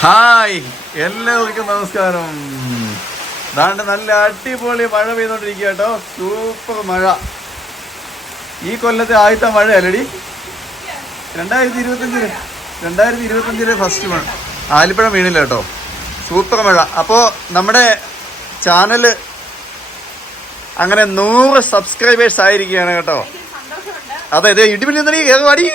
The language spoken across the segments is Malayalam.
ഹായ് എല്ലാവർക്കും നമസ്കാരം. ദാണ്ട് നല്ല അടിപൊളി മഴ പെയ്തോണ്ടിരിക്കുക കേട്ടോ സൂപ്പർ മഴ. ഈ കൊല്ലത്തെ ആദ്യത്തെ മഴ അല്ലടി രണ്ടായിരത്തി ഇരുപത്തഞ്ചിൽ രണ്ടായിരത്തി ഇരുപത്തഞ്ചിലെ ഫസ്റ്റ് മഴ. ആലിപ്പഴ വീണില്ല കേട്ടോ സൂപ്പർ മഴ. അപ്പോൾ നമ്മുടെ ചാനൽ അങ്ങനെ നൂറ് സബ്സ്ക്രൈബേഴ്സ് ആയിരിക്കുകയാണ് കേട്ടോ. അതെ ഇതേ ഇടിമില്ലി നീ കേറുവാടി.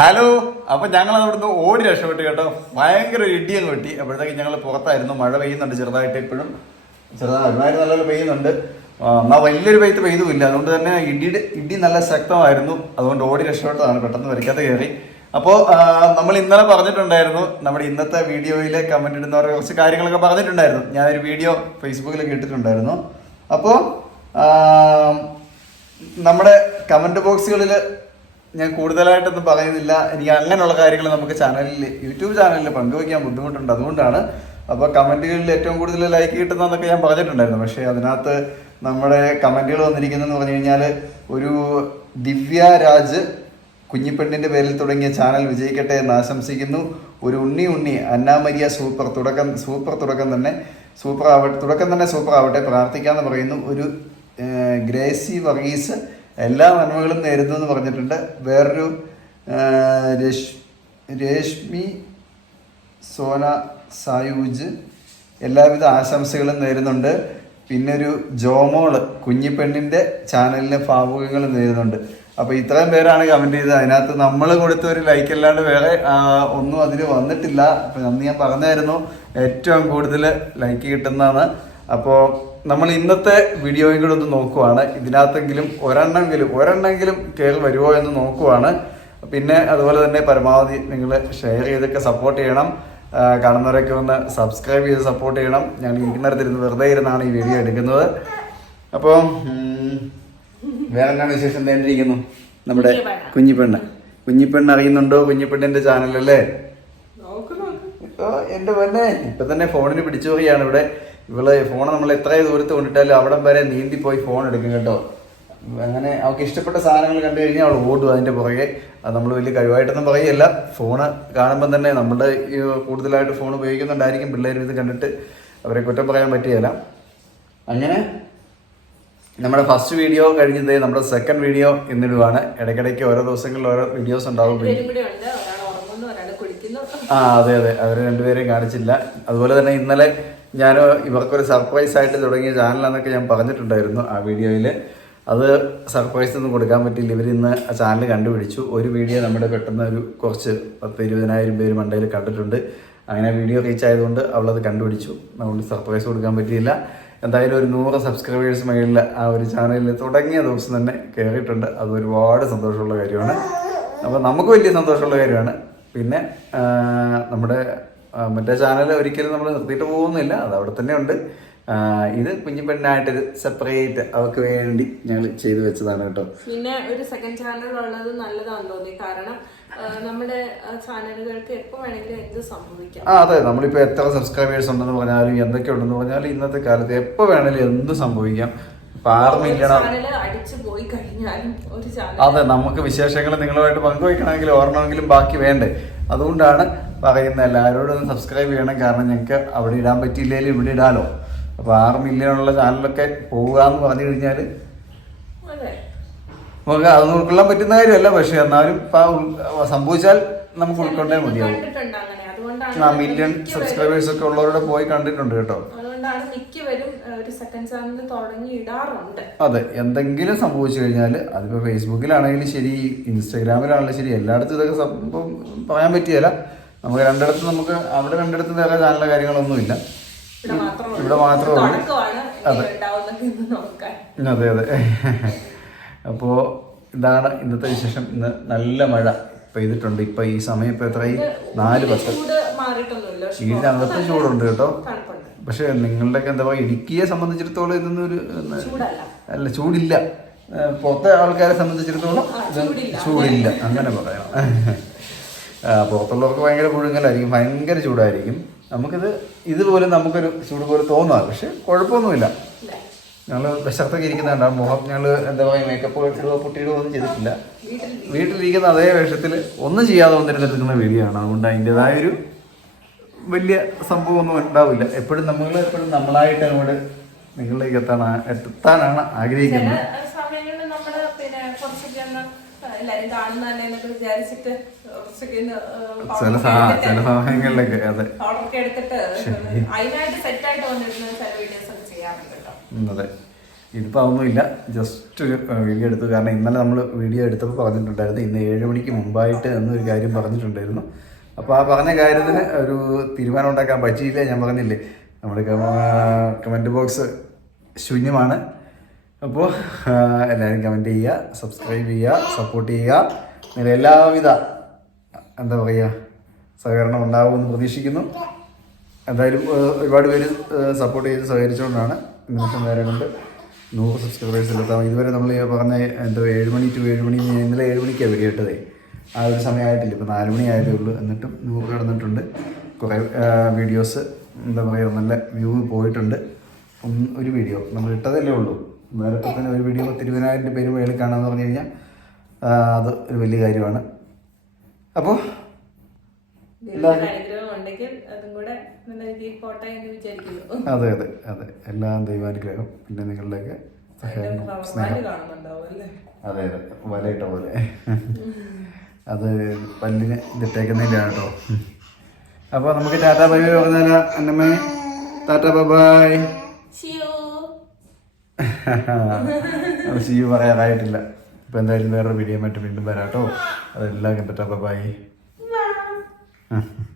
ഹലോ അപ്പൊ ഞങ്ങൾ അവിടുന്ന് ഓടി രക്ഷപ്പെട്ടു കേട്ടോ. ഭയങ്കര ഇടി ഇടിയും കിട്ടി അപ്പോഴത്തേക്ക് ഞങ്ങൾ പുറത്തായിരുന്നു. മഴ പെയ്യുന്നുണ്ട് ചെറുതായിട്ട് ഇപ്പോഴും. ചെറുതായി നല്ലപോലെ പെയ്യുന്നുണ്ട്. എന്നാ വലിയൊരു പെയ്ത്ത് പെയ്തുമില്ല. അതുകൊണ്ട് തന്നെ ഇടിയുടെ ഇടി നല്ല ശക്തമായിരുന്നു. അതുകൊണ്ട് ഓടി രക്ഷപ്പെട്ടതാണ്. പെട്ടെന്ന് വരയ്ക്കാത്ത കയറി. അപ്പോൾ നമ്മൾ ഇന്നലെ പറഞ്ഞിട്ടുണ്ടായിരുന്നു. നമ്മുടെ ഇന്നത്തെ വീഡിയോയിലെ കമന്റ് ഇടുന്നവരുടെ കുറച്ച് കാര്യങ്ങളൊക്കെ പറഞ്ഞിട്ടുണ്ടായിരുന്നു. ഞാനൊരു വീഡിയോ ഫേസ്ബുക്കിലൊക്കെ ഇട്ടിട്ടുണ്ടായിരുന്നു. അപ്പോൾ നമ്മുടെ കമന്റ് ബോക്സുകളിൽ ഞാൻ കൂടുതലായിട്ടൊന്നും പറയുന്നില്ല. എനിക്ക് അങ്ങനെയുള്ള കാര്യങ്ങൾ നമുക്ക് ചാനലിൽ യൂട്യൂബ് ചാനലിൽ പങ്കുവയ്ക്കാൻ ബുദ്ധിമുട്ടുണ്ട്. അതുകൊണ്ടാണ് അപ്പോൾ കമന്റുകളിൽ ഏറ്റവും കൂടുതൽ ലൈക്ക് കിട്ടുന്നതെന്നൊക്കെ ഞാൻ പറഞ്ഞിട്ടുണ്ടായിരുന്നു. പക്ഷേ അതിനകത്ത് നമ്മുടെ കമന്റുകൾ വന്നിരിക്കുന്നതെന്ന് പറഞ്ഞു കഴിഞ്ഞാൽ ഒരു ദിവ്യ രാജ് കുഞ്ഞിപ്പെണ്ണിന്റെ പേരിൽ തുടങ്ങിയ ചാനൽ വിജയിക്കട്ടെ എന്ന് ആശംസിക്കുന്നു. ഒരു ഉണ്ണി ഉണ്ണി അന്നാമരിയ സൂപ്പർ തുടക്കം സൂപ്പർ തുടക്കം തന്നെ സൂപ്പർ ആവട്ടെ തുടക്കം തന്നെ സൂപ്പർ ആവട്ടെ പ്രാർത്ഥിക്കാമെന്ന് പറയുന്നു. ഒരു ഗ്രേസി വർഗീസ് എല്ലാ നന്മകളും നേരുന്നു എന്ന് പറഞ്ഞിട്ടുണ്ട്. വേറൊരു രേഷ് രേഷ്മി സോന സായൂജ് എല്ലാവിധ ആശംസകളും നേരുന്നുണ്ട്. പിന്നെ ഒരു ജോമോൾ കുഞ്ഞിപ്പെണ്ണിന്റെ ചാനലിലെ ഭാവുകങ്ങൾ നേരുന്നുണ്ട്. അപ്പോൾ ഇത്രയും പേരാണ് കമന്റ് ചെയ്തത്. അതിനകത്ത് നമ്മൾ കൊടുത്ത ഒരു ലൈക്ക് അല്ലാണ്ട് വേറെ ഒന്നും അതിൽ വന്നിട്ടില്ല. അപ്പൊ അന്ന് ഞാൻ പറഞ്ഞായിരുന്നു ഏറ്റവും കൂടുതൽ ലൈക്ക് കിട്ടുന്നതാണ്. അപ്പോൾ നമ്മൾ ഇന്നത്തെ വീഡിയോയും കൂടെ ഒന്ന് നോക്കുവാണ്. ഇതിനകത്തെങ്കിലും ഒരെണ്ണമെങ്കിലും ഒരെണ്ണമെങ്കിലും കയറി വരുമോ എന്ന് നോക്കുവാണ്. പിന്നെ അതുപോലെ തന്നെ പരമാവധി നിങ്ങൾ ഷെയർ ചെയ്തൊക്കെ സപ്പോർട്ട് ചെയ്യണം. കാണുന്നവരൊക്കെ ഒന്ന് സബ്സ്ക്രൈബ് ചെയ്ത് സപ്പോർട്ട് ചെയ്യണം. ഞാൻ ഇരിക്കുന്നിടത്തിരുന്ന് വെറുതെ ഇരുന്നാണ് ഈ വീഡിയോ എടുക്കുന്നത്. അപ്പോൾ വേറെ എന്താണ് വിശേഷം? തേണ്ടിയിരിക്കുന്നു നമ്മുടെ കുഞ്ഞിപ്പെണ്ണ്. കുഞ്ഞിപ്പെണ്ണ്. അറിയുന്നുണ്ടോ? കുഞ്ഞിപ്പെണ്ണിന്റെ നോക്ക് ഇപ്പൊ എന്റെ പൊന്നെ. ഇപ്പൊ തന്നെ ഫോണിന് പിടിച്ചു പോവുകയാണ് ഇവിടെ. ഇവൾ ഫോൺ നമ്മൾ എത്ര ദൂരത്ത് കൊണ്ടിട്ടാലും അവിടം വരെ നീന്തി പോയി ഫോൺ എടുക്കും കേട്ടോ. അങ്ങനെ അവൾക്ക് ഇഷ്ടപ്പെട്ട സാധനങ്ങൾ കണ്ടു കഴിഞ്ഞാൽ അവൾ ഓടും അതിന്റെ പുറകെ. അത് നമ്മൾ വലിയ കഴിവായിട്ടൊന്നും പറയല്ല. ഫോണ് കാണുമ്പോൾ തന്നെ നമ്മുടെ ഈ കൂടുതലായിട്ട് ഫോൺ ഉപയോഗിക്കുന്നുണ്ടായിരിക്കും പിള്ളേർ ഇത് കണ്ടിട്ട് അവരെ കുറ്റം പറയാൻ പറ്റിയല്ല അങ്ങനെ നമ്മുടെ ഫസ്റ്റ് വീഡിയോ കഴിഞ്ഞത് നമ്മുടെ സെക്കൻഡ് വീഡിയോ എന്നിടുവാണ്. ഇടയ്ക്കിടയ്ക്ക് ഓരോ ദിവസങ്ങളിൽ ഓരോ വീഡിയോസ് ഉണ്ടാവും. ആ അതെ അതെ. അവർ രണ്ടുപേരെയും കാണിച്ചില്ല. അതുപോലെ തന്നെ ഇന്നലെ ഞാൻ ഇവർക്കൊരു സർപ്രൈസ് ആയിട്ട് തുടങ്ങിയ ചാനലാണെന്നൊക്കെ ഞാൻ പറഞ്ഞിട്ടുണ്ടായിരുന്നു ആ വീഡിയോയിൽ അത് സർപ്രൈസ് ഒന്നും കൊടുക്കാൻ പറ്റിയില്ല. ഇവർ ഇന്ന് ആ ചാനൽ കണ്ടുപിടിച്ചു. ഒരു വീഡിയോ നമ്മുടെ പെട്ടെന്ന് ഒരു കുറച്ച് പത്ത് ഇരുപതിനായിരം പേര് മണ്ടയിൽ കണ്ടിട്ടുണ്ട്. അങ്ങനെ വീഡിയോ റീച്ച് ആയതുകൊണ്ട് അവളത് കണ്ടുപിടിച്ചു. അതുകൊണ്ട് സർപ്രൈസ് കൊടുക്കാൻ പറ്റിയില്ല. എന്തായാലും ഒരു നൂറ് സബ്സ്ക്രൈബേഴ്സ് മേളിൽ ആ ഒരു ചാനലിൽ തുടങ്ങിയ ദിവസം തന്നെ കയറിയിട്ടുണ്ട് അത് ഒരുപാട് സന്തോഷമുള്ള കാര്യമാണ്. അപ്പോൾ നമുക്ക് വലിയ സന്തോഷമുള്ള കാര്യമാണ്. പിന്നെ നമ്മുടെ മറ്റേ ചാനൽ ഒരിക്കലും നമ്മൾ നിർത്തിയിട്ട് പോകുന്നില്ല. അത് അവിടെ തന്നെ ഉണ്ട്. ഇത് കുഞ്ഞു കുഞ്ഞിപ്പെണ്ണായിട്ടൊരു സെപ്പറേറ്റ് അവർക്ക് വേണ്ടി ഞങ്ങൾ ചെയ്തു വെച്ചതാണ് കേട്ടോ. പിന്നെ ഒരു സെക്കൻഡ് ചാനൽ ഉള്ളത് നല്ലതാണെന്ന് തോന്നി. കാരണം നമ്മുടെ ചാനലുകൾക്ക് എപ്പോ വേണമെങ്കിലും എന്ത് സംഭവിക്കാം. ആ അതെ. നമ്മളിപ്പോ എത്ര സബ്സ്ക്രൈബേഴ്സ് ഉണ്ടെന്ന് പറഞ്ഞാലും എന്തൊക്കെ ഉണ്ടെന്ന് പറഞ്ഞാലും ഇന്നത്തെ കാലത്ത് എപ്പോൾ വേണമെങ്കിലും എന്ത് സംഭവിക്കാം. അതെ നമുക്ക് വിശേഷങ്ങൾ നിങ്ങളുമായിട്ട് പങ്കുവയ്ക്കണമെങ്കിലും ഓർണമെങ്കിലും ബാക്കി വേണ്ടേ. അതുകൊണ്ടാണ് പറയുന്നത് എല്ലാവരോടും ഒന്ന് സബ്സ്ക്രൈബ് ചെയ്യണം. കാരണം ഞങ്ങൾക്ക് അവിടെ ഇടാൻ പറ്റിയില്ലെങ്കിലും ഇവിടെ ഇടാലോ. അപ്പോൾ ആറ് മില്യൺ ഉള്ള ചാനലൊക്കെ പോവുക എന്ന് പറഞ്ഞു കഴിഞ്ഞാൽ നമുക്ക് അതൊന്നും ഉൾക്കൊള്ളാൻ പറ്റുന്ന കാര്യമല്ല. പക്ഷെ എന്നാലും ഇപ്പം സംഭവിച്ചാൽ നമുക്ക് ഉൾക്കൊണ്ടേ മതിയാവും. ആ മില്യൺ സബ്സ്ക്രൈബേഴ്സ് ഒക്കെ ഉള്ളവരുടെ പോയി കണ്ടിട്ടുണ്ട് കേട്ടോ. അതുകൊണ്ടാണ് മിക്കവരും ഒരു സെക്കൻഡ് ചാനൽ തുടങ്ങി ഇടാറുണ്ട് അതെ എന്തെങ്കിലും സംഭവിച്ചു കഴിഞ്ഞാൽ അതിപ്പോൾ ഫേസ്ബുക്കിലാണെങ്കിലും ശരി ഇൻസ്റ്റാഗ്രാമിലാണെങ്കിലും ശരി എല്ലായിടത്തും ഇതൊക്കെ സംഭവം പറയാൻ പറ്റിയല്ല. നമുക്ക് രണ്ടിടത്തും നമുക്ക് അവിടെ രണ്ടിടത്തും വേറെ ചാനലിലെ കാര്യങ്ങളൊന്നുമില്ല. ഇവിടെ മാത്രമേ ഉണ്ടാവുന്നത് അതെ. അതെ അപ്പോ ഇതാണ് ഇന്നത്തെ വിശേഷം. ഇന്ന് നല്ല മഴ പെയ്തിട്ടുണ്ട്. ഇപ്പം ഈ സമയം ഇപ്പം എത്രയായി? നാല് പത്ത്. ചൂട് മാറിയിട്ടൊന്നുമില്ല ചൂടുണ്ട് കേട്ടോ. പക്ഷെ നിങ്ങളുടെയൊക്കെ എന്താ പറയുക ഇടുക്കിയെ സംബന്ധിച്ചിടത്തോളം ഇതൊന്നും ഒരു അല്ല ചൂടില്ല. പുറത്തെ ആൾക്കാരെ സംബന്ധിച്ചിടത്തോളം ചൂടില്ല. അങ്ങനെ പറയാം. പുറത്തുള്ളവർക്ക് ഭയങ്കര പുഴുങ്ങലായിരിക്കും. ഭയങ്കര ചൂടായിരിക്കും. നമുക്കിത് ഇതുപോലെ നമുക്കൊരു ചൂട് പോലെ തോന്നാറ്. പക്ഷെ കുഴപ്പമൊന്നുമില്ല. ഞങ്ങൾ വിശർത്തൊക്കെ ഇരിക്കുന്നതാണ്. മുഖം ഞങ്ങൾ എന്താ പറയുക മേക്കപ്പ് ഇടുകയോ പൊട്ടിയിടുകയോ ഒന്നും ചെയ്തിട്ടില്ല. വീട്ടിലിരിക്കുന്ന അതേ വേഷത്തിൽ ഒന്നും ചെയ്യാതെ വന്നിരുന്നിരിക്കുന്ന വീഡിയോ ആണ് അതുകൊണ്ട് അതിന്റെതായ ഒരു വലിയ സംഭവമൊന്നും ഉണ്ടാവില്ല. എപ്പോഴും നമ്മൾ എപ്പോഴും നമ്മളായിട്ട് അങ്ങോട്ട് നിങ്ങളിലേക്ക് എത്താൻ എത്താനാണ് ആഗ്രഹിക്കുന്നത്. സമയങ്ങളിൽ നമ്മൾ പിന്നെ കുറച്ചൊക്കെ ഒന്ന് എല്ലാരും കാണുന്നതല്ലേ എന്നൊക്കെ വിചാരിച്ചിട്ട് ചില ചില സമയങ്ങളിലൊക്കെ അതെ. ഓർഡറൊക്കെ എടുത്തിട്ട് അതിനായിട്ട് സെറ്റായിട്ട് വന്നിരുന്ന ചില വീഡിയോസ് ഒക്കെ ചെയ്യാറുണ്ട് കേട്ടോ. അതെ. ഇതിപ്പോൾ ജസ്റ്റ് ഒരു വീഡിയോ എടുത്തു. കാരണം ഇന്നലെ നമ്മൾ വീഡിയോ എടുത്തപ്പോൾ പറഞ്ഞിട്ടുണ്ടായിരുന്നു. ഇന്ന് ഏഴ് മണിക്ക് മുമ്പായിട്ട് എന്നൊരു കാര്യം പറഞ്ഞിട്ടുണ്ടായിരുന്നു. അപ്പോൾ ആ പറഞ്ഞ കാര്യത്തിന് ഒരു തീരുമാനം ഉണ്ടാക്കാൻ പറ്റിയില്ല ഞാൻ പറഞ്ഞില്ലേ? നമ്മുടെ കമന്റ് ബോക്സ് ശൂന്യമാണ്. അപ്പോൾ എല്ലാവരും കമന്റ് ചെയ്യുക സബ്സ്ക്രൈബ് ചെയ്യുക സപ്പോർട്ട് ചെയ്യുക. നിങ്ങളുടെ എല്ലാവിധ എന്താ പറയുക സഹകരണം ഉണ്ടാകുമെന്ന് പ്രതീക്ഷിക്കുന്നു. എന്തായാലും ഒരുപാട് പേര് സപ്പോർട്ട് ചെയ്ത് സഹകരിച്ചുകൊണ്ടാണ് നിമിഷം നേരം കൊണ്ട് നൂറ് സബ്സ്ക്രൈബേഴ്സ് എത്താം ഇതുവരെ നമ്മൾ പറഞ്ഞ എന്തോ ഏഴ് മണി ടു ഏഴ് മണി ഇന്നലെ ഏഴ് മണിക്കാണ് വീഡിയോ ഇട്ടതേ ആ ഒരു സമയമായിട്ടില്ല. ഇപ്പോൾ നാല് മണി ആയതേ ഉള്ളൂ. എന്നിട്ടും നൂറ് കിടന്നിട്ടുണ്ട്. കുറേ വീഡിയോസ് എന്താ പറയുക നല്ല വ്യൂ പോയിട്ടുണ്ട്. ഒന്ന് ഒരു വീഡിയോ നമ്മൾ ഇട്ടതല്ലേ ഉള്ളൂ. നേരത്തെ തന്നെ ഒരു വീഡിയോ പത്തിരുപതിനായിരം പേര് മേളിൽ കാണാമെന്ന് പറഞ്ഞു കഴിഞ്ഞാൽ അത് ഒരു വലിയ കാര്യമാണ്. അപ്പോൾ അതും അതെ അതെ എല്ലാം ദൈവാനുഗ്രഹം. പിന്നെ നിങ്ങളുടെയൊക്കെ സഹായം സ്നേഹം. അതെ അതെ. വലയിട്ട പോലെ. അത് പല്ലിന് ഇതിട്ടേക്കുന്നില്ല കേട്ടോ അപ്പോൾ നമുക്ക് ടാറ്റാ ബൈ ബൈ പറഞ്ഞാലോ അന്നമ്മേ. Tata bye bye. ശിയോ see you പറയാറായിട്ടില്ല. ഇപ്പൊ എന്തായാലും വേറൊരു വീഡിയോ മറ്റും വീണ്ടും വരാട്ടോ. കേട്ടോ അതെല്ലാം കണ്ടിട്ടാ ബൈ